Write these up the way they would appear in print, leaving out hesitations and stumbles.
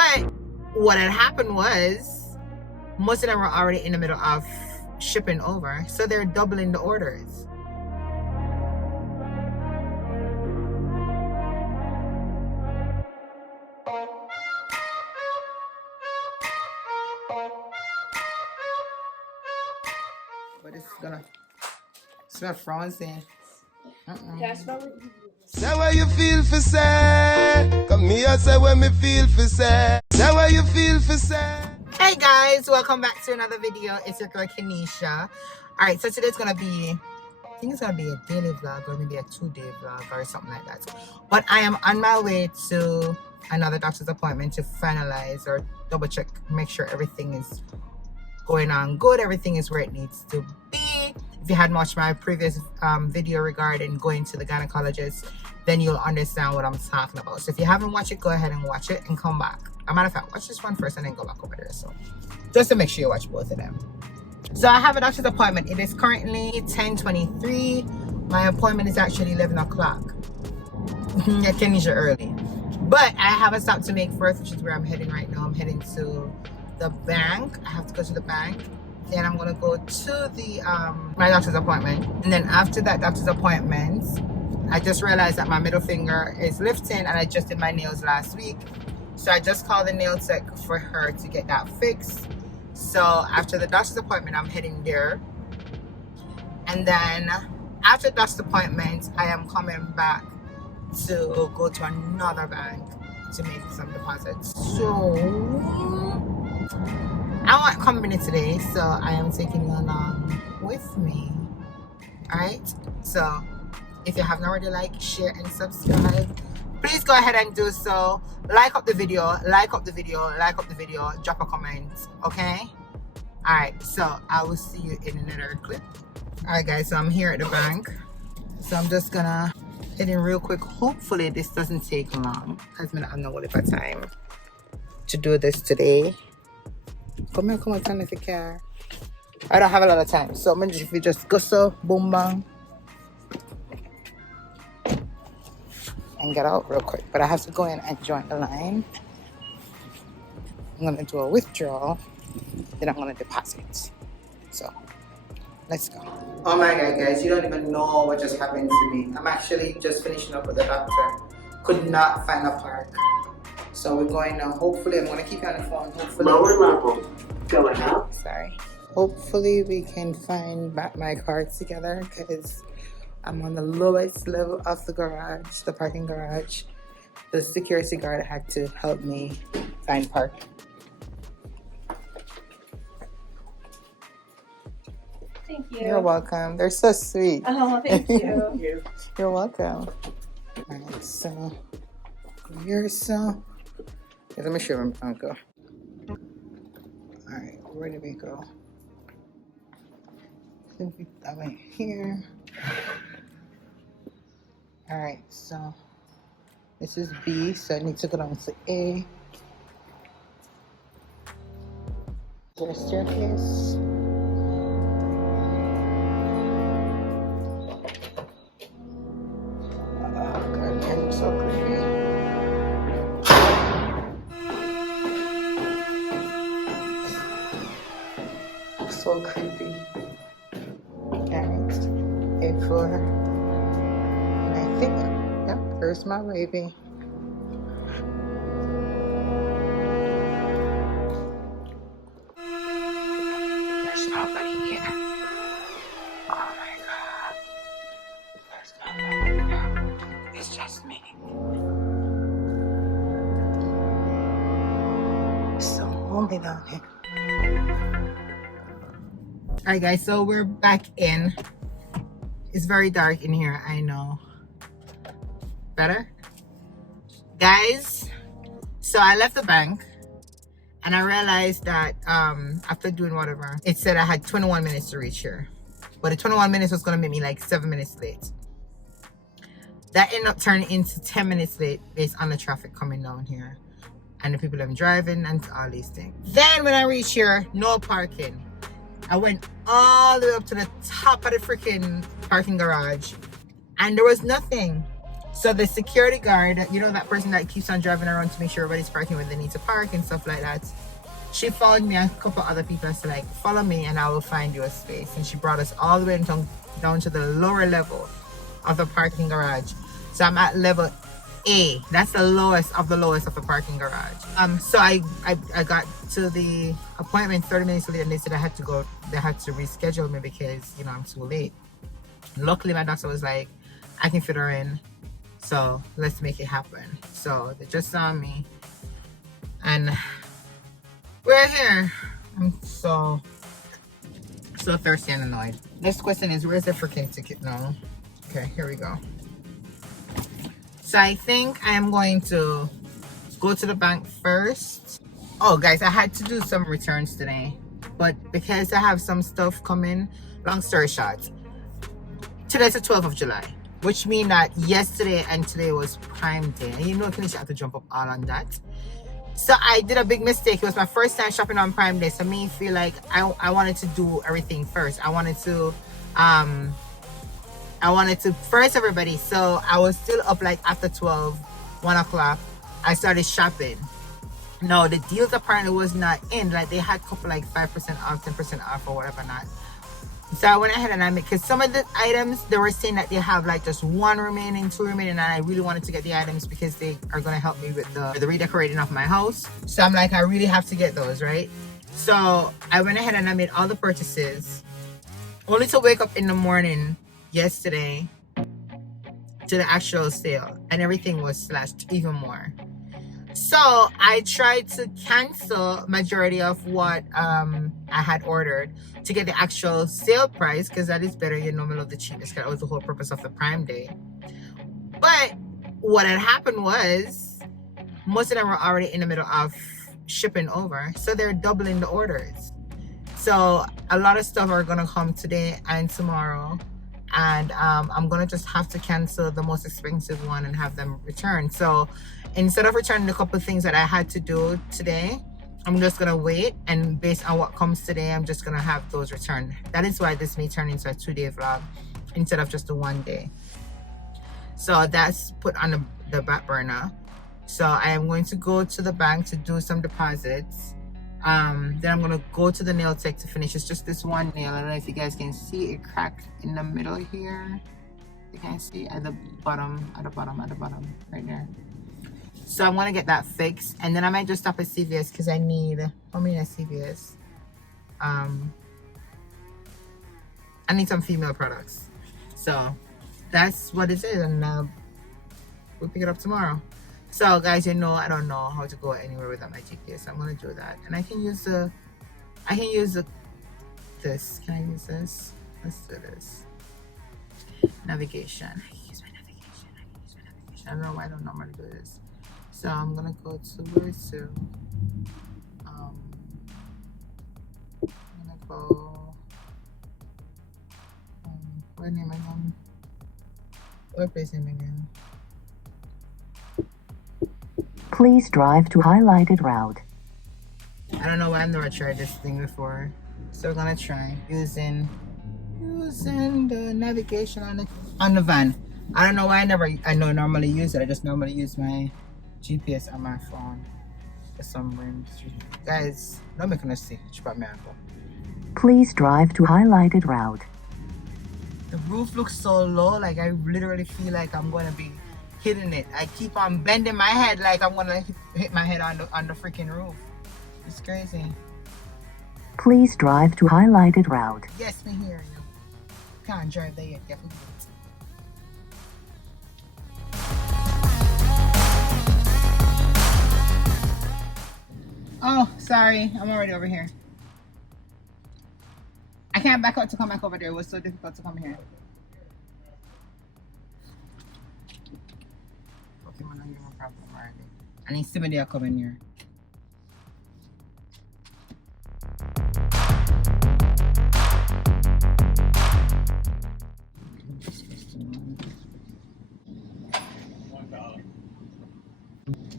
But what had happened was most of them were already in the middle of shipping over, so they're doubling the orders. But it's gonna smell frozen. Say what you feel for say. Come here, say what me feel for say. Say what you feel for say. Hey guys, welcome back to another video. It's your girl Keneisha. Alright, so today's gonna be, I think it's gonna be a daily vlog or maybe a 2-day vlog or something like that. But I am on my way to another doctor's appointment to finalize or double check, make sure everything is going on good, everything is where it needs to be. If you hadn't watched my previous video regarding going to the gynecologist, then you'll understand what I'm talking about. So if you haven't watched it, go ahead and watch it and come back. As a matter of fact, watch this one first and then go back over there. So just to make sure you watch both of them. So I have a doctor's appointment. It is currently 10:23. My appointment is actually 11 o'clock. I finish it early. But I have a stop to make first, which is where I'm heading right now. I'm heading to the bank. I have to go to the bank. Then I'm gonna go to the my doctor's appointment, and then after that doctor's appointment, I just realized that my middle finger is lifting, and I just did my nails last week, so I just called the nail tech for her to get that fixed. So after the doctor's appointment, I'm heading there, and then after the doctor's appointment, I am coming back to go to another bank to make some deposits. So I want company today, so I am taking you along with me. Alright, so if you haven't already liked, share and subscribe, please go ahead and do so. Like up the video, like up the video, like up the video, drop a comment, okay? Alright, so I will see you in another clip. Alright guys, so I'm here at the bank, so I'm just gonna head in real quick. Hopefully this doesn't take long, because I don't know what if I time to do this today. Come on, turn the car. I don't have a lot of time, so I'm gonna just go so boom bang and get out real quick. But I have to go in and join the line. I'm gonna do a withdrawal, then I'm gonna deposit. So let's go. Oh my god, guys, you don't even know what just happened to me. I'm actually just finishing up with the doctor. Could not find a park. So we're going now. Hopefully, I'm going to keep you on the phone. Hopefully. Lower level. Going up. Sorry. Hopefully, we can find my car together because I'm on the lowest level of the garage, the parking garage. The security guard had to help me find parking. Thank you. You're welcome. They're so sweet. Oh, thank you. You're welcome. All right, so here, so. Yeah, let me show him. I'll go. Alright, where did we go? I went here. Alright, so this is B, so I need to go down to A. There's a staircase. Oh god, I'm so creepy. So creepy. Alright, A4. And I think, yep, there's my baby. There's nobody here. Oh my god. There's nobody here. It's just me. It's so lonely down here. Alright guys, so we're back in. It's very dark in here, I know. Better? Guys, so I left the bank and I realized that after doing whatever, it said I had 21 minutes to reach here. But the 21 minutes was gonna make me like 7 minutes late. That ended up turning into 10 minutes late based on the traffic coming down here and the people I'm driving and all these things. Then when I reached here, no parking. I went all the way up to the top of the freaking parking garage and there was nothing. So the security guard, you know, that person that keeps on driving around to make sure everybody's parking where they need to park and stuff like that, she followed me and a couple other people and said, like, follow me and I will find you a space. And she brought us all the way down to the lower level of the parking garage. So I'm at level A. That's the lowest of the parking garage. So I got to the appointment 30 minutes later and they said they had to reschedule me because, you know, I'm too late. Luckily my doctor was like, I can fit her in, so let's make it happen. So they just saw me and we're here. I'm so thirsty and annoyed. Next question is, where's the freaking ticket now? Okay, here we go. So I think I am going to go to the bank first. Oh guys, I had to do some returns today, but because I have some stuff coming, long story short, today's the 12th of July, which means that yesterday and today was Prime Day. And you know, Keneisha had to jump up all on that. So I did a big mistake. It was my first time shopping on Prime Day. So me feel like I wanted to do everything first. I wanted to first everybody. So I was still up like after 12, 1 o'clock. I started shopping. No, the deals apparently was not in. Like they had a couple like 5% off, 10% off or whatever not. So I went ahead and I made, because some of the items, they were saying that they have like just 1 remaining, 2 remaining, and I really wanted to get the items because they are going to help me with the redecorating of my house. So I'm like, I really have to get those, right? So I went ahead and I made all the purchases, only to wake up in the morning yesterday to the actual sale, and everything was slashed even more. So I tried to cancel majority of what I had ordered to get the actual sale price, because that is better. You know, I love the cheapest. That was the whole purpose of the Prime Day. But what had happened was most of them were already in the middle of shipping over, so they're doubling the orders. So a lot of stuff are gonna come today and tomorrow, and I'm gonna just have to cancel the most expensive one and have them returned. So instead of returning a couple of things that I had to do today, I'm just gonna wait, and based on what comes today, I'm just gonna have those returned. That is why this may turn into a 2-day vlog instead of just a 1 day. So that's put on the back burner. So I am going to go to the bank to do some deposits. Then I'm gonna go to the nail tech to finish. It's just this one nail. I don't know if you guys can see it cracked in the middle here. You can see at the bottom, right there. So I'm gonna get that fixed, and then I might just stop at CVS because I need, how many at CVS? I need some female products. So that's what it is, and we'll pick it up tomorrow. So guys, you know, I don't know how to go anywhere without my GPS. So I'm gonna do that, and I can use this. Can I use this? Let's do this. Navigation. I can use my navigation. I don't know why I don't normally do this. So I'm gonna go to where to. I'm gonna go. What name again? What place name again? Please drive to highlighted route. I don't know why I've never tried this thing before, so we're gonna try using the navigation on the van. I don't know why I normally use it. I just normally use my GPS on my phone for some reason. Guys, don't make no see. Please drive to highlighted route. The roof looks so low, like I literally feel like I'm gonna be hitting it. I keep on bending my head like I'm gonna hit my head on the freaking roof. It's crazy. Please drive to highlighted route. Yes, me hear you. Can't drive there yet. Oh, sorry. I'm already over here. I can't back out to come back over there. It was so difficult to come here. Okay, I'm not giving a problem already. I need somebody to come in here.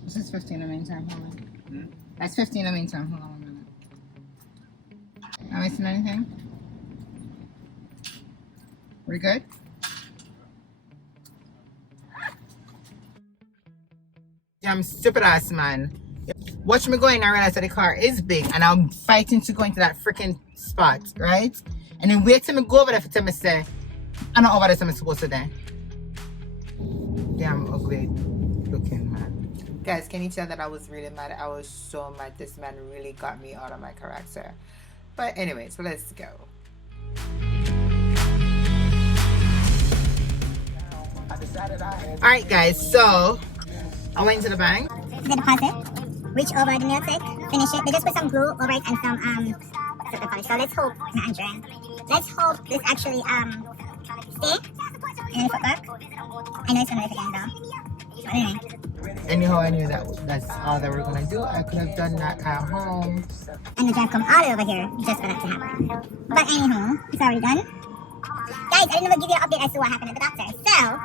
This is 15 in the meantime. Hold on. That's 15 in the meantime. Hold on a minute. Am I missing anything? We good? stupid ass man. Watch me go in and realize that the car is big and I'm fighting to go into that freaking spot, right? And then wait till me go over there for tell me say, I'm not over there so I'm supposed to there. Damn ugly looking man. Guys, can you tell that I was really mad? I was so mad. This man really got me out of my character. But anyway, so let's go. Alright guys, so I went to the bank. The deposit, reach over the nail tech, finish it. They just put some glue over it and some something funny. So let's hope, let's hope this actually stay and put back. I know it's gonna live again though. But anyway. Anyhow, I knew that's all that we're gonna do. I could have done that at home. And the drive come all the way over here just for that to happen. But anywho, it's already done. Guys, I didn't even give you an update as to what happened at the doctor. So,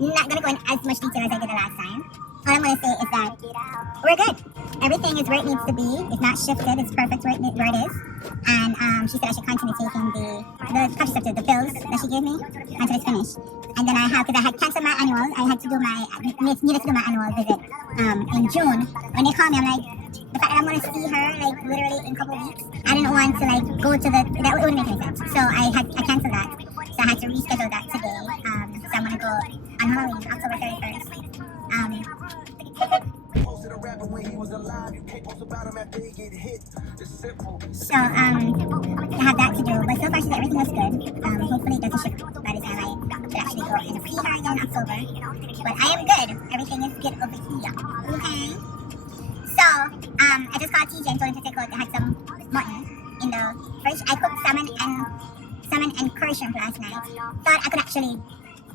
not gonna go in as much detail as I did the last time. All I'm gonna say is that we're good. Everything is where it needs to be. It's not shifted. It's perfect where it is. And she said I should continue taking the contraceptive, the pills that she gave me until it's finished. And then because I had canceled my annual, I needed to do my annual visit in June. When they called me, I'm like, the fact that I'm gonna see her like literally in a couple of weeks, I didn't want to like go to that wouldn't make any sense. So I canceled that. So I had to reschedule that today. So I'm gonna go on Halloween, October 31st. So I have that to do, but so far she said everything was good. Hopefully it doesn't shift by the time I could actually go and see her again in October. But I am good. Everything is good over here. Okay. So I just called TJ and told him to take out. I had some mutton in the fridge. I cooked salmon and curry shrimp last night. Thought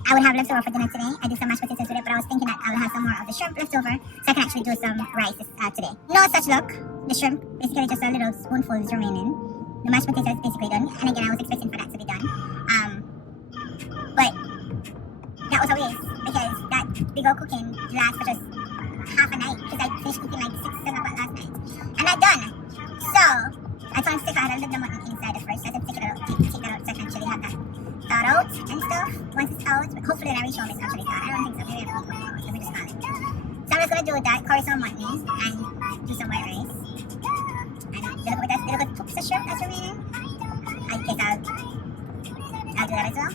I would have leftover for dinner today. I did some mashed potatoes with it, but I was thinking that I will have some more of the shrimp leftover, so I can actually do some rice today. No such luck. The shrimp, basically just a little spoonful is remaining. The mashed potatoes basically done, and again I was expecting for that to be done. But that was a waste because that big old cooking lasts for just half a night because I finished cooking like 6, 7 o'clock last night, and I'm done. So I told him to take out a little bit of mutton inside the fridge. So I said take that out so I can actually have that thawed out and stuff once it's out. But hopefully when I reach home it's actually thawed. I don't think so. Maybe I have to cook it. Let me just call it. So I'm just gonna do that, curry some mutton and do some white rice. And little bit of shrimp that's remaining. I guess I'll do that as well.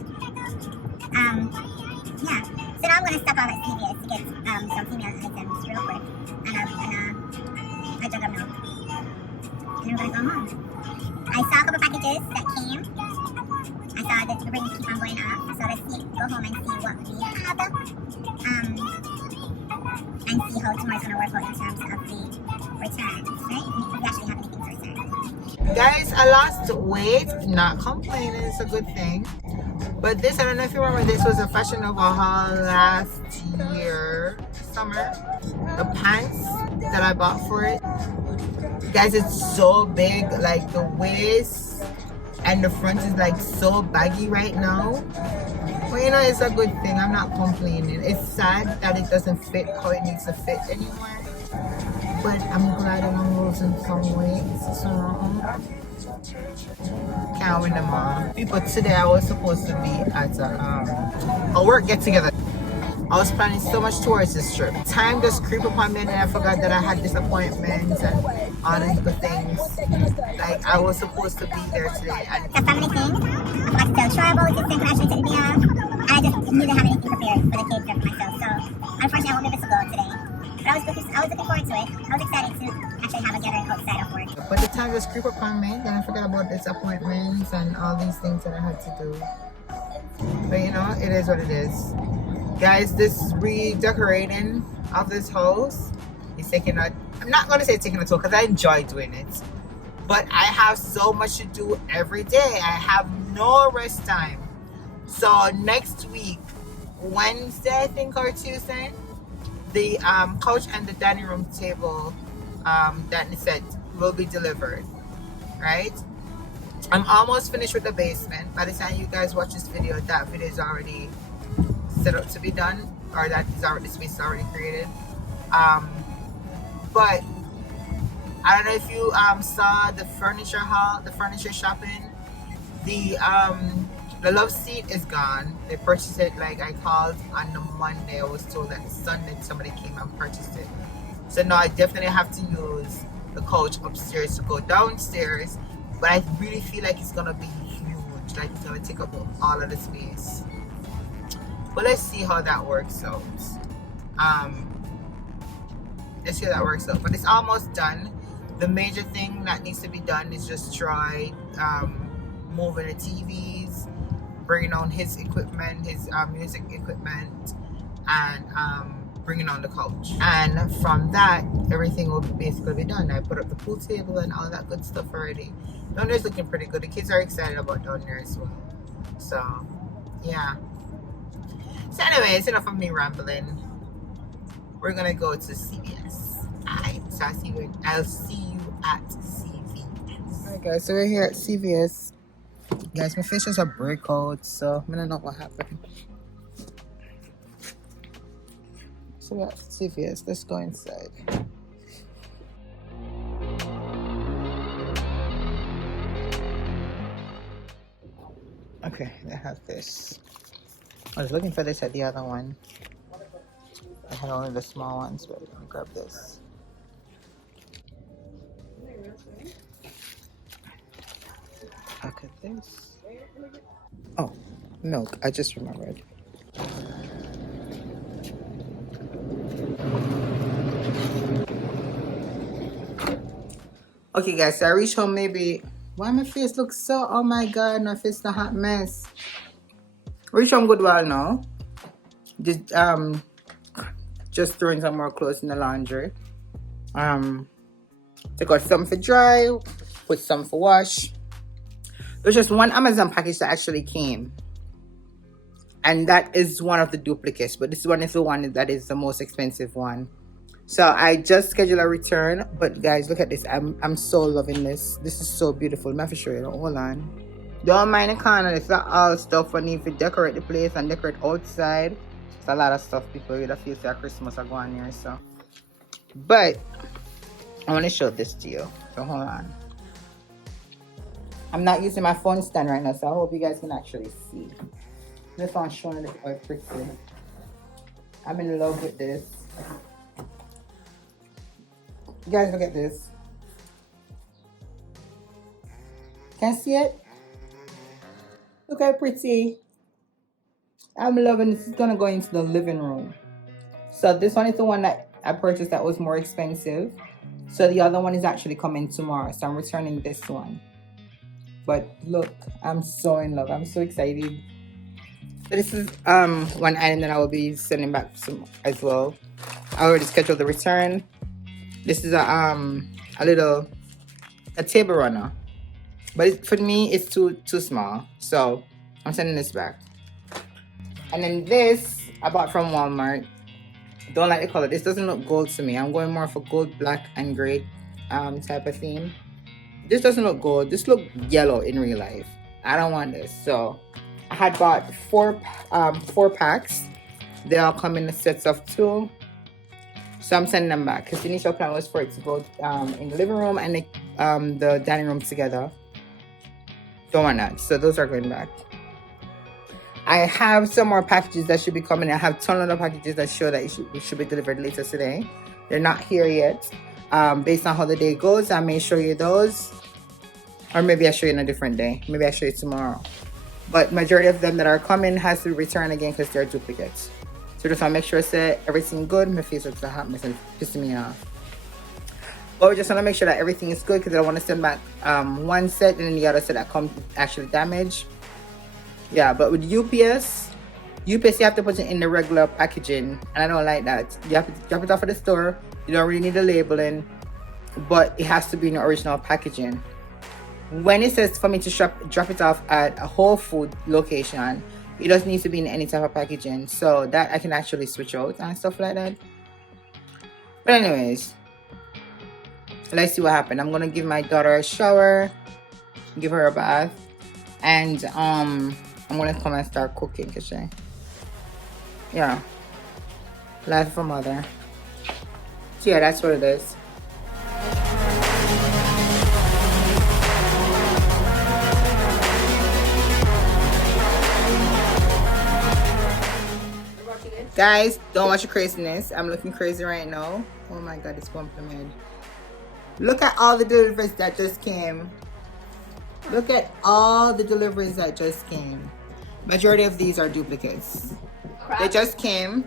Yeah. So now I'm gonna stop off at CVS to get some female items real quick and a jug of milk. And then we're gonna go home. I saw a couple packages that came. I saw that the rings keep on going off. So let's go home and see what we have. And see how tomorrow's gonna work out in terms of the returns, right? If we actually have anything to return. Guys, I lost weight. Not complaining. It's a good thing. But this, I don't know if you remember, this was a Fashion Nova haul last year, summer. The pants that I bought for it. Guys, it's so big. Like the waist and the front is like so baggy right now. But you know, it's a good thing. I'm not complaining. It's sad that it doesn't fit how it needs to fit anymore. But I'm glad that I'm losing some weight. So can't win them all. People, today I was supposed to be at a work get together. I was planning so much towards this trip. Time just creep upon me and I forgot that I had disappointments and all these good things. Like I was supposed to be there today. And it's a family thing. I forgot to tell Troy about this thing, actually took me off. And I just didn't have anything prepared for the kids or for myself. So unfortunately I won't be able to go today. But I was looking forward to it. I was excited to actually have a gathering outside of work. But the time just creep upon me, then I forgot about disappointments and all these things that I had to do. But you know, it is what it is. Guys, this redecorating of this house is taking a, I'm not going to say taking a toll because I enjoy doing it. But I have so much to do every day. I have no rest time. So next week, Wednesday, I think, or Tuesday, the couch and the dining room table that set will be delivered, right? I'm almost finished with the basement. By the time you guys watch this video, that video is already set up to be done, or that is already, the space is already created. But I don't know if you saw the furniture haul, the furniture shopping. The The love seat is gone. They purchased it, like I called on the Monday. I was told that Sunday somebody came and purchased it. So now I definitely have to use the couch upstairs to go downstairs. But I really feel like it's gonna be huge. Like it's gonna take up all of the space. But let's see how that works out. Let's see how that works out. But it's almost done. The major thing that needs to be done is just try moving the TVs, bringing on his equipment, his music equipment, and bringing on the couch. And from that, everything will basically be done. I put up the pool table and all that good stuff already. Down there's looking pretty good. The kids are excited about down there as well. So, yeah. So anyways, enough of me rambling. We're gonna go to CVS. Alright, so I'll see you at CVS. Alright guys, so we're here at CVS. Guys, my face was a breakout, so I don't know what happened. So we're at CVS. Let's go inside. Okay, they have this. I was looking for this at the other one. I had only the small ones, but let me grab this. Look at this. Oh, milk. I just remembered. Okay, guys, so I reached home maybe. Why my face looks so, oh my god, my face is a hot mess. Reach home good while now. Just throwing some more clothes in the laundry. Take out some for dry, put some for wash. There's just one Amazon package that actually came. And that is one of the duplicates, but this one is the one that is the most expensive one. So I just scheduled a return, but guys, look at this. I'm so loving this. This is so beautiful. I'm going to show you. Hold on. Don't mind the corner. It's not all stuff I need to decorate the place and decorate outside. It's a lot of stuff people would feel like Christmas are going here. So, but I want to show this to you. So hold on. I'm not using my phone stand right now, so I hope you guys can actually see. This one's showing it quite pretty. I'm in love with this. You guys look at this. Can you see it? Look how pretty. I'm loving this. It's gonna go into the living room. So this one is the one that I purchased that was more expensive. So the other one is actually coming tomorrow. So I'm returning this one. But look, I'm so in love. I'm so excited. So this is one item that I will be sending back as well. I already scheduled the return. This is a table runner, but for me it's too small, so I'm sending this back. And then this I bought from Walmart. Don't like the color. This doesn't look gold to me. I'm going more for gold, black, and gray type of theme. This doesn't look gold. This look yellow in real life. I don't want this. So I had bought four packs. They all come in sets of 2. So I'm sending them back because the initial plan was for it to go in the living room and the dining room together. Don't want that. So those are going back. I have some more packages that should be coming. I have a ton of packages that show that it should be delivered later today. They're not here yet. Based on how the day goes, I may show you those. Or maybe I'll show you on a different day. Maybe I'll show you tomorrow. But majority of them that are coming has to return again because they're duplicates. So just want to make sure that everything good. My face looks like hot mess and pissing me off. But we just want to make sure that everything is good because I don't want to send back one set and then the other set that comes actually damaged. Yeah, but with UPS you have to put it in the regular packaging, and I don't like that. You have to drop it off at the store. You don't really need the labeling, but it has to be in the original packaging. When it says for me to drop it off at a Whole Food location, it doesn't need to be in any type of packaging, so that I can actually switch out and stuff like that. But anyways, let's see what happened. I'm gonna give my daughter a shower, give her a bath, and I'm gonna come and start cooking, yeah, life of a mother. So yeah, that's what it is. Guys, don't watch the craziness. I'm looking crazy right now. Oh my god, it's bumping my head. Look at all the deliveries that just came. Look at all the deliveries that just came. Majority of these are duplicates. They just came.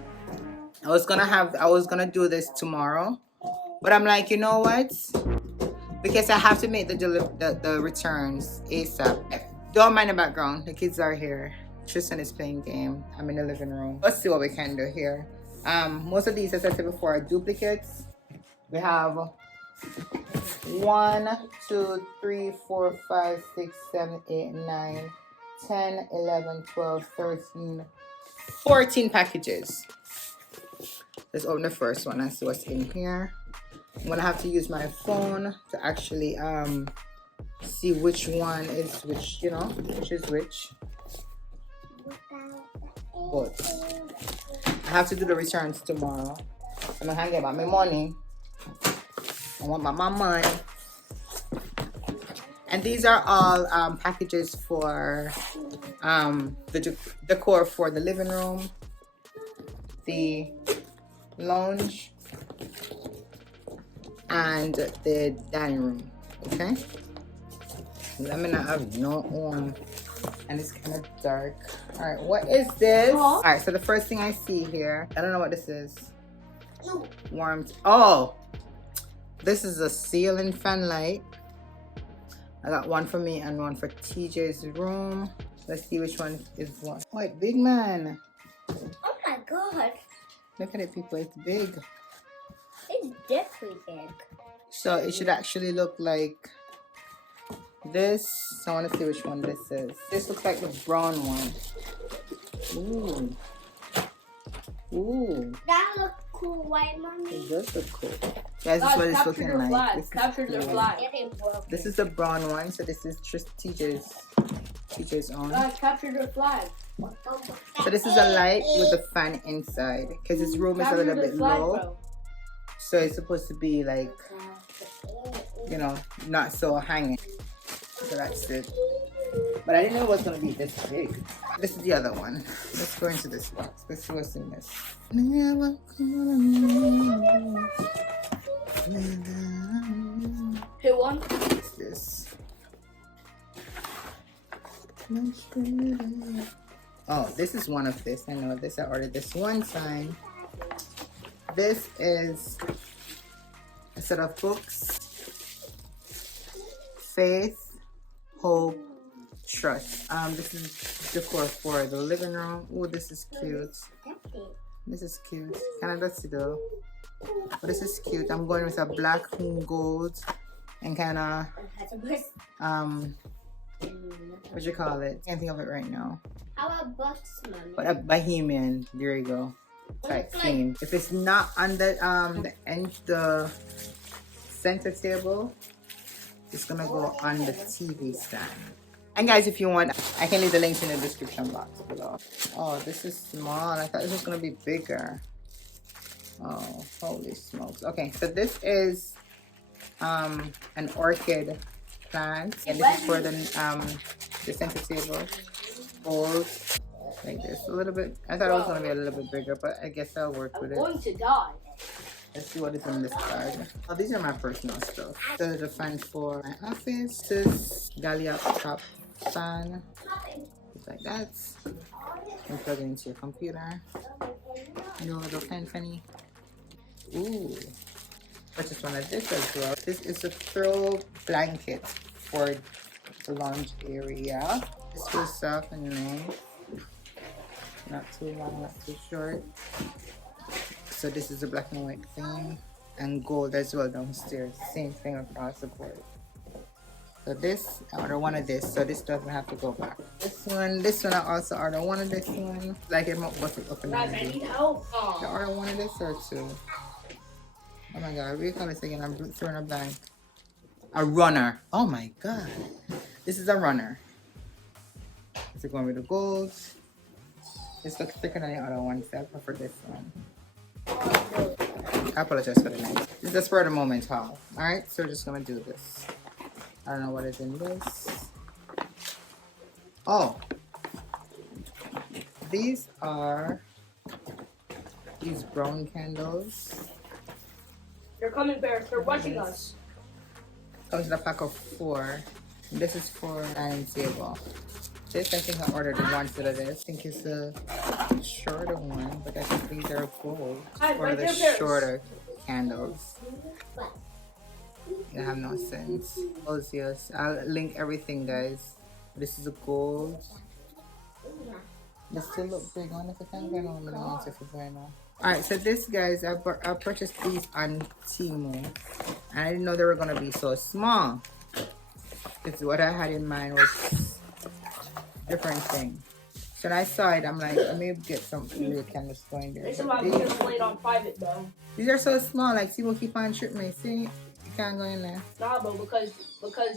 I was gonna do this tomorrow, but I'm like, you know what? Because I have to make the returns ASAP. Don't mind the background. The kids are here. Tristan is playing game. I'm in the living room. Let's see what we can do here. Most of these, as I said before, are duplicates. We have 1, 2, 3, 4, 5, 6, 7, 8, 9, 10, 11, 12, 13, 14 packages. Let's open the first one and see what's in here. I'm gonna have to use my phone to actually see which one is which, you know, which is which. But I have to do the returns tomorrow. I'm gonna get back my money. I want my money. And these are all packages for the decor for the living room, the lounge, and the dining room. Okay. Let me not have no one. And it's kind of dark. All right, what is this? All right, so the first thing I see here, I don't know what this is. Warmth. Oh, this is a ceiling fan light. I got one for me and one for TJ's room. Let's see which one is what. Wait, big man. Oh my god. Look at it, people. It's big. It's definitely big. So it should actually look like this. So I want to see which one this is. This looks like the brown one. Ooh. Ooh. That looks cool, white mommy. It does look cool. Guys, this is what it's looking like. This Capture their flag. This is the brown one. So this is just TJ's own. Guys, capture their flag. So this is a light with a fan inside because his room is a little bit low. So it's supposed to be like, you know, not so hanging. So that's it. But I didn't know it was going to be this big. This is the other one. Let's go into this box. Let's see what's in this. Hit one. What's this? Oh, this is one of this. I know this. I ordered this one time. This is a set of books. Faith, Hope, Trust. This is decor for the living room. Oh, this is cute. This is cute. Kind of dusty though. But this is cute. I'm going with a black gold and kind of what you call it? Can't think of it right now. How about books, mommy? But a bohemian. There you go. Type theme. If it's not on the center table, it's gonna go on the TV stand. And guys, if you want, I can leave the links in the description box below. Oh, this is small. I thought this was gonna be bigger. Oh, holy smokes. Okay, so this is an orchid plant, and this is for the center table. Bold, like this, a little bit. I thought it was gonna be a little bit bigger, but I guess I'll work with it. I'm going to die. Let's see what is in this bag. Oh, these are my personal stuff. So the fan for my office. This Dahlia top fan. Just like that. And plug it into your computer. No little fanny. Ooh. Purchased one of this as well. This is a throw blanket for the lounge area. This feels soft and nice. Not too long, not too short. So this is a black and white thing, and gold as well downstairs. Same thing across the board. So this, I ordered one of this, so this doesn't have to go back. This one I also ordered one of this one. Like it might bust it up and Guys, I need help. I ordered one of this or two. Oh my god, what do you call this again? I'm throwing a blank. A runner. Oh my god. This is a runner. Is it going with the gold? This looks thicker than the other one, so I prefer this one. I apologize for the name. This is a spur of the moment haul. Alright, so we're just gonna do this. I don't know what is in this. Oh, these are these brown candles. They're coming, Bears. They're rushing us. Comes in a pack of 4. This is for dining table. This I think I ordered one instead of this. I think it's the shorter one, but I think these are gold. Or the shorter candles. They have no sense. Oh yes, I'll link everything, guys. This is a gold. This still look big on if I can't go on. I don't want to right now. Alright, so this, guys, I purchased these on Temu, and I didn't know they were gonna be so small. It's what I had in mind was different thing. So when I saw it, I'm like, I may get some real candles going there. It's about to play it on private though. These are so small, like Temu keep on tripping me. See, you can't go in there. Nah, but because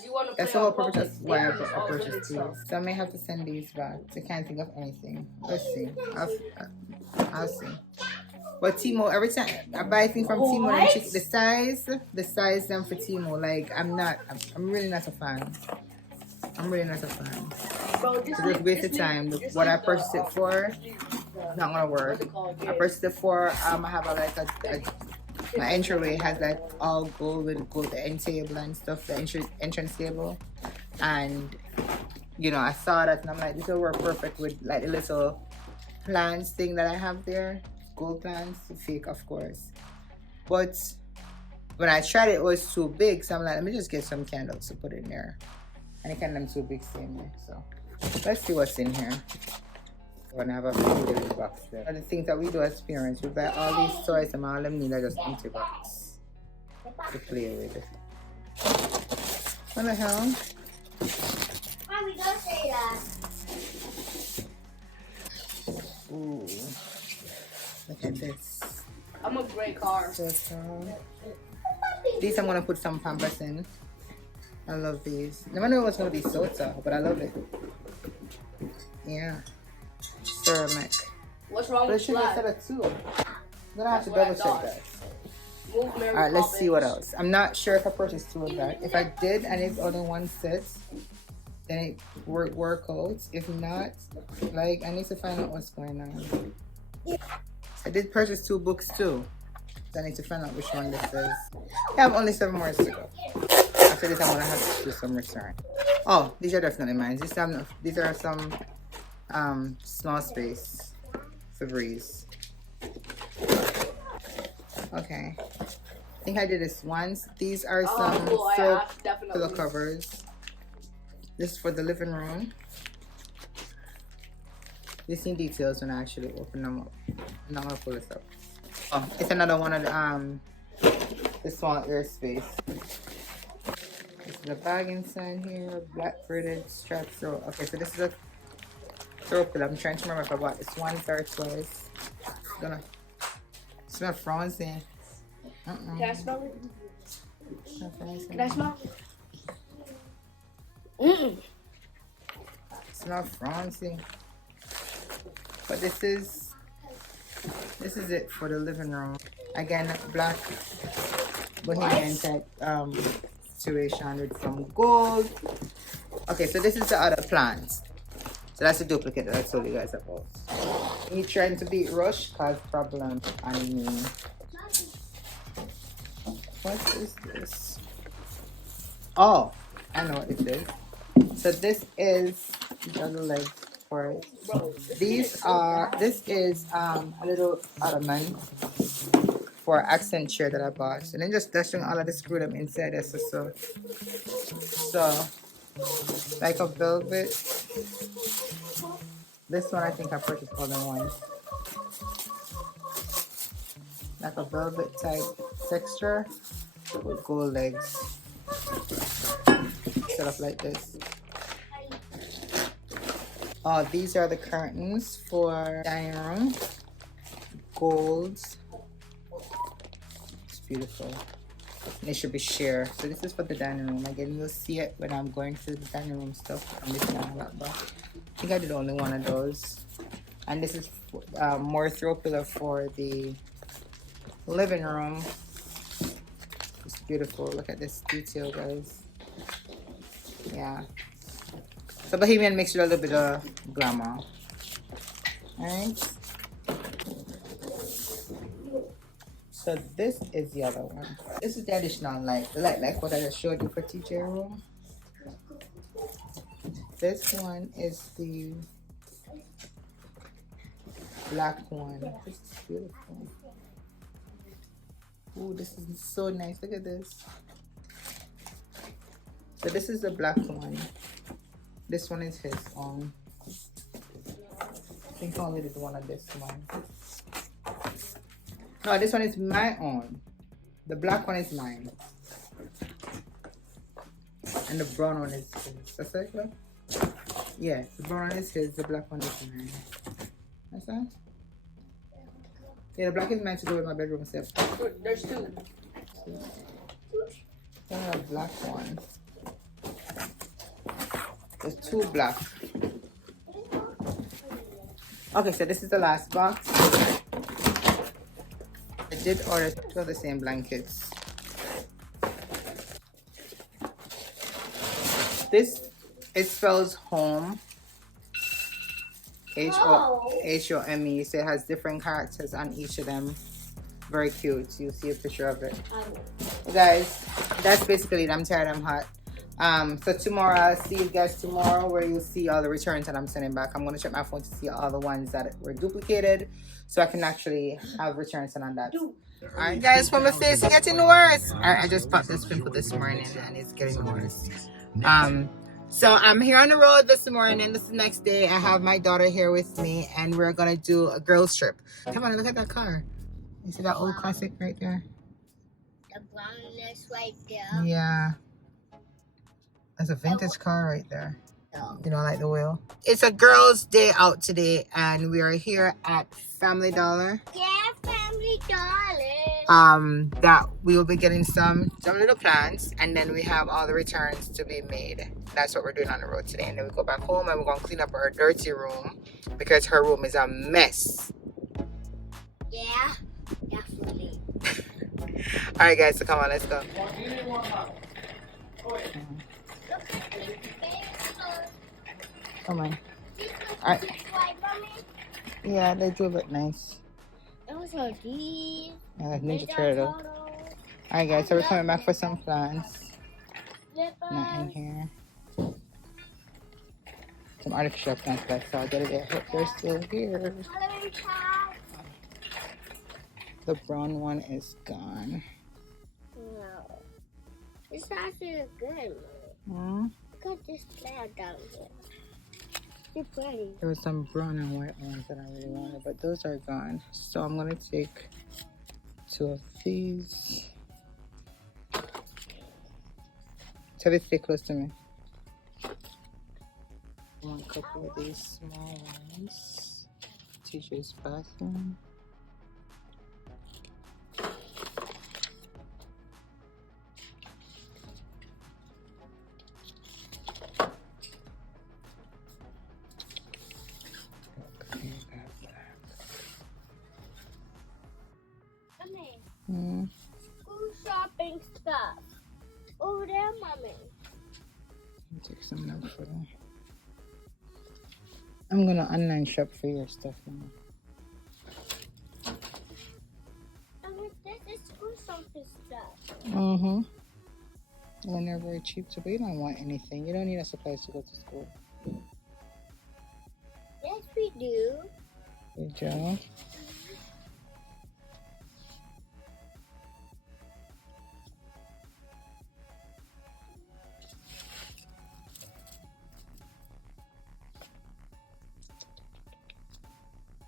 you want to play. That's the whole on purpose of why I public, purchased these. So I may have to send these back. I can't think of anything. Let's see. I'll see. But Temu, every time I buy things from Temu, and check the size them for Temu, like I'm really not a fan. I'm really not a fan. Bro, Just waste of time. What I purchased it for, not gonna work. I purchased it for I have my entryway has like all gold with gold, the end table and stuff, the entrance table, and you know I saw that and I'm like, this will work perfect with like the little plants thing that I have there. Gold plants, fake of course, but when I tried it was too big, so I'm like, let me just get some candles to put in there, and the candles too big stay in there. So let's see what's in here. We're gonna have a few little box there. The things that we do as parents, we buy all these toys and all them need are just empty box to play with. What the hell? Mommy, don't say that. Ooh. Look at this. I'm a great car. These I'm gonna put some Pampers in. I love these. Never knew it was gonna be so tough, but I love it. Yeah. Ceramic. What's wrong But it with should be black? set at 2. I'm gonna have to double check that. Move Mary Alright, let's see what Poppins. else. I'm not sure if I purchased 2 of that. If I did and it's only one set, then it work out. If not, like I need to find out what's going on. I did purchase 2 books too. So I need to find out which one this is. I have only 7 more to go. After this I'm gonna have to do some return. Oh, these are definitely mine. These are some small space Febreze. Okay. I think I did this once. These are some soap pillow covers. This is for the living room. You'll see details when I actually open them up. I'm not gonna pull this up. Oh, it's another one of the small airspace. This is a bag inside here, black braided strap throw. Okay, so this is a throw pillow. I'm trying to remember if I bought this once or twice. It's gonna smell frozen. Can I smell it? Smell frozen. Can I smell? Smell frozen. But this is it for the living room. Again, black bohemian type situation with some gold. Okay, so this is the other plant. So that's a duplicate that I told you guys about. Me trying to beat Rush caused problem on me. What is this? Oh, I know what this is. So this is the legs for it. This is a little ottoman for accent chair that I bought. And then just dashing all of the screw them inside there. So like a velvet. This one I think I purchased more than once. Like a velvet type texture with gold legs. Set up like this. Oh, these are the curtains for dining room. Golds. It's beautiful. And it should be sheer. So this is for the dining room. Again, you'll see it when I'm going through the dining room stuff. I'm missing out on that, but I think I did only one of those. And this is more throw pillow for the living room. It's beautiful. Look at this detail, guys. Yeah. So Bohemian makes you a little bit of glamour. Alright. So this is the other one. This is the additional light. Like what I just showed you for TJ room. This one is the black one. This is beautiful. Ooh, this is so nice. Look at this. So this is the black one. This one is his own. I think I only did one of this one. No, this one is my own. The black one is mine. And the brown one is his. That's it? Yeah, the brown one is his, the black one is mine. That's that? Yeah, the black is mine to go with my bedroom set. There's two. Then a black one. There's two black. Okay, so this is the last box. I did order two of the same blankets. This, it spells home. H-O-M-E. So it has different characters on each of them. Very cute. You'll see a picture of it. Guys, that's basically it. I'm tired, I'm hot. So tomorrow, I'll see you guys tomorrow where you'll see all the returns that I'm sending back. I'm going to check my phone to see all the ones that were duplicated so I can actually have returns on that. Alright guys, for my face is getting worse. I just popped this pimple this morning and it's getting worse. So I'm here on the road this morning. This is the next day. I have my daughter here with me and we're going to do a girls trip. Come on, look at that car. You see that old classic right there? The brownness right there. Yeah. That's a vintage car right there. You know, like the wheel. It's a girls' day out today, and we are here at Family Dollar. Yeah, Family Dollar. That we will be getting some little plants, and then we have all the returns to be made. That's what we're doing on the road today. And then we go back home and we're gonna clean up our dirty room because her room is a mess. Yeah, definitely. All right, guys. So come on, let's go. Come on. Alright. Yeah, they do look nice. It was so deep. Yeah, like Ninja Turtle. Alright guys, so we're coming back for some plants. Not in here. Some artificial plants that I saw the other day. I hope they're still here. The brown one is gone. No. It's actually good. Hmm? Look at this plant down here. It's pretty. There was some brown and white ones that I really wanted, but those are gone. So I'm gonna take two of these. Tell it stay close to me. One couple of these small ones. Teacher's bathroom. School shopping stuff. Over there, Mommy. Take some notes for them. I'm gonna online shop for your stuff now. This is school shopping stuff. Mm-hmm. And they're very cheap too, but you don't want anything. You don't need a supplies to go to school. Yes, we do. Good job.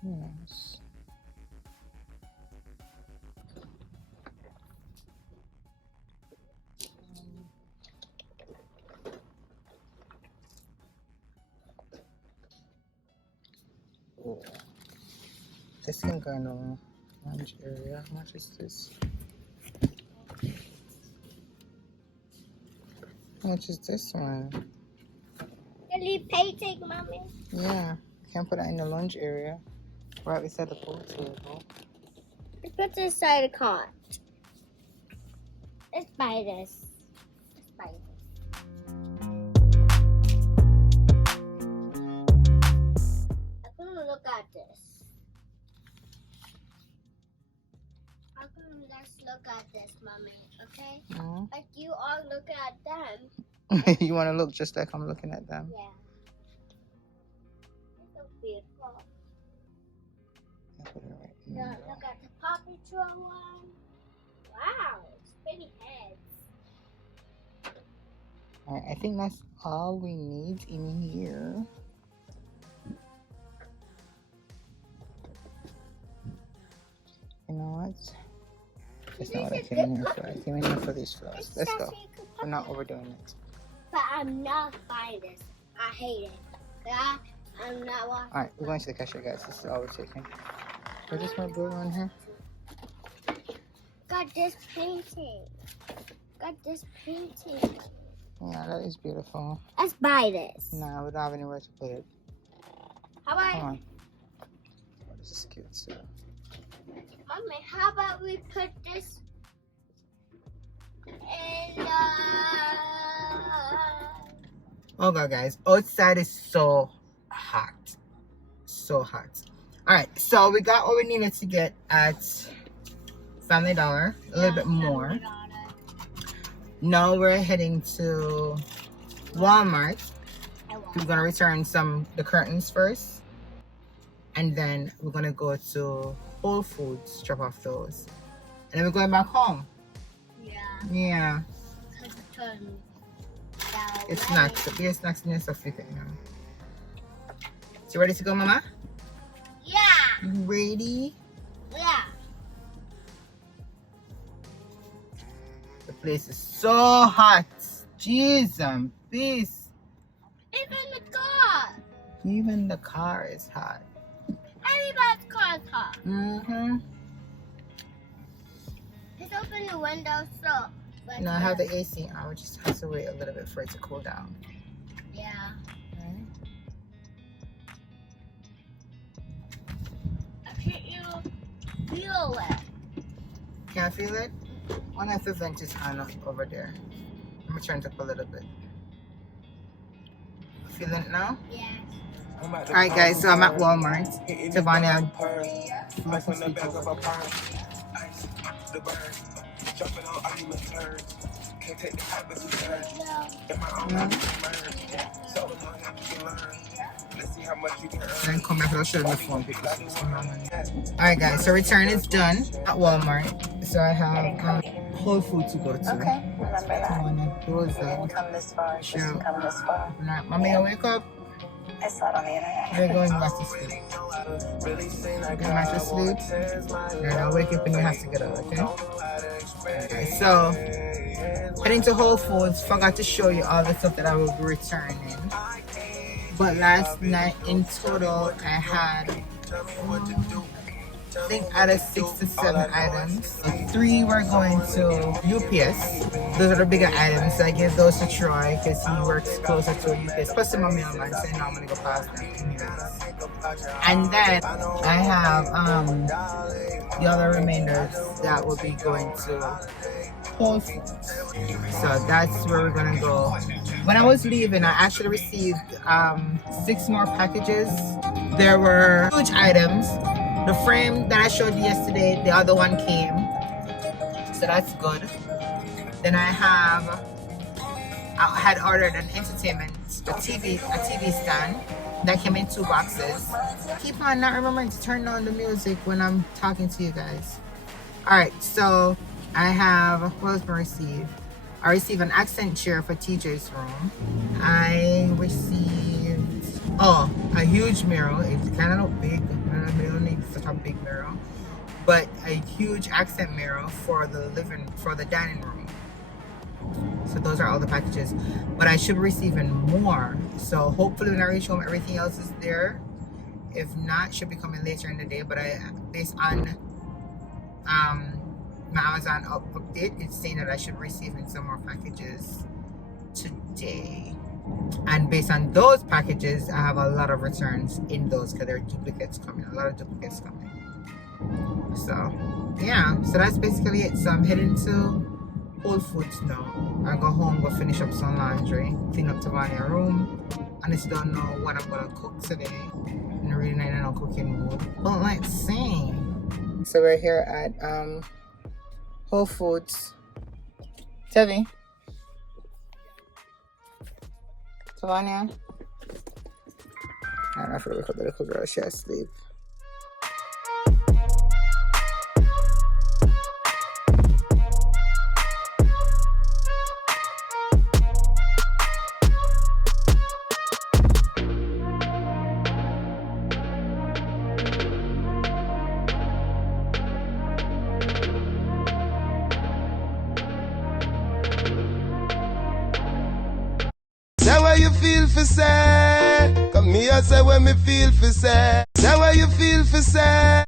Yes. Oh. This can go in the lunch area. How much is this? How much is this one? Can you pay take, Mommy? Yeah, can't put that in the lunch area. Right beside the pool table. Let's put this inside the cart. Let's buy this. Let's buy this. I'm gonna look at this. I'm gonna look this, mommy. Okay? Mm. Like you are looking at them. You want to look just like I'm looking at them? Yeah. It's so beautiful. Look at the Paw Patrol one. Wow, spinning heads. Alright, I think that's all we need in here. You know what? That's not what I came in here for. I came in here for these flowers. Let's go. We're not overdoing it. But I'm not buying this. I hate it. I'm not watching. Alright, we're going to the cashier, guys. This is all we're taking. Is this more blue on here? Got this painting. Got this painting. Yeah, that is beautiful. Let's buy this. No, we don't have anywhere to put it. How about, Come on. Oh, this is cute too. Mommy, how about we put this in Oh god, guys, outside is so hot. So hot. Alright, so we got what we needed to get at Family Dollar. A little bit more. Now we're heading to Walmart. We're gonna return the curtains first, and then we're gonna go to Whole Foods, drop off those, and then we're going back home. Yeah. It's snacks. Be a snacks and stuff you can. So you ready to go, Mama? Yeah. You ready? Yeah. The place is so hot. Jeez and peace. Even the car. Even the car is hot. Everybody's car is hot. Mm-hmm. Just open the window so. No, I have the AC on. We just have to wait a little bit for it to cool down. Yeah. Okay. Can't you feel it? Can't feel it? One of the vent is on over there. Let me turn it up a little bit. Feel it now? Yes. Alright guys, so I'm at Walmart. Savannah. Then come back and I'll show you the phone because alright guys, so return is done at Walmart. So I have Whole Foods to go to. Okay, remember that. Those Come this far, sure. just come this far. Mommy, I wake up. I saw it on the internet. We're going back to sleep. Go back to sleep. Then I'll wake up and you have to get up, okay? Okay, so heading to Whole Foods. Forgot to show you all the stuff that I will be returning. But last night in total I had I think out of 6 to 7 items. 3 were going to UPS. Those are the bigger items. So I gave those to Troy because he works closer to UPS. Plus my mailman, so now I'm gonna go past them. And then I have the other remainders that will be going to Whole Foods. So that's where we're gonna go. When I was leaving, I actually received 6 more packages. There were huge items. The frame that I showed you yesterday, the other one came, so that's good. Then I had ordered an entertainment, a TV stand that came in 2 boxes. Keep on not remembering to turn on the music when I'm talking to you guys. All right, so I have, what else did I receive? I received an accent chair for TJ's room. I received, a huge mirror. It's kind of look big. We don't need such a big mirror, but a huge accent mirror for the dining room. So those are all the packages, but I should receive even more. So hopefully when I reach home, everything else is there. If not, it should be coming later in the day. But based on my Amazon update, it's saying that I should receive some more packages today. And based on those packages, I have a lot of returns in those because there are duplicates coming, a lot of duplicates coming. So yeah, so that's basically it. So I'm heading to Whole Foods now. I go home, go finish up some laundry, clean up Tavania's room. And I still don't know what I'm gonna cook today. I'm really not in a cooking mood. But let's see. So we're here at Whole Foods. Tevi. Savanya. I don't know if I wake up the little girl. She asleep. Say what you feel for say. Come here, say what me feel for say. Say what you feel for say.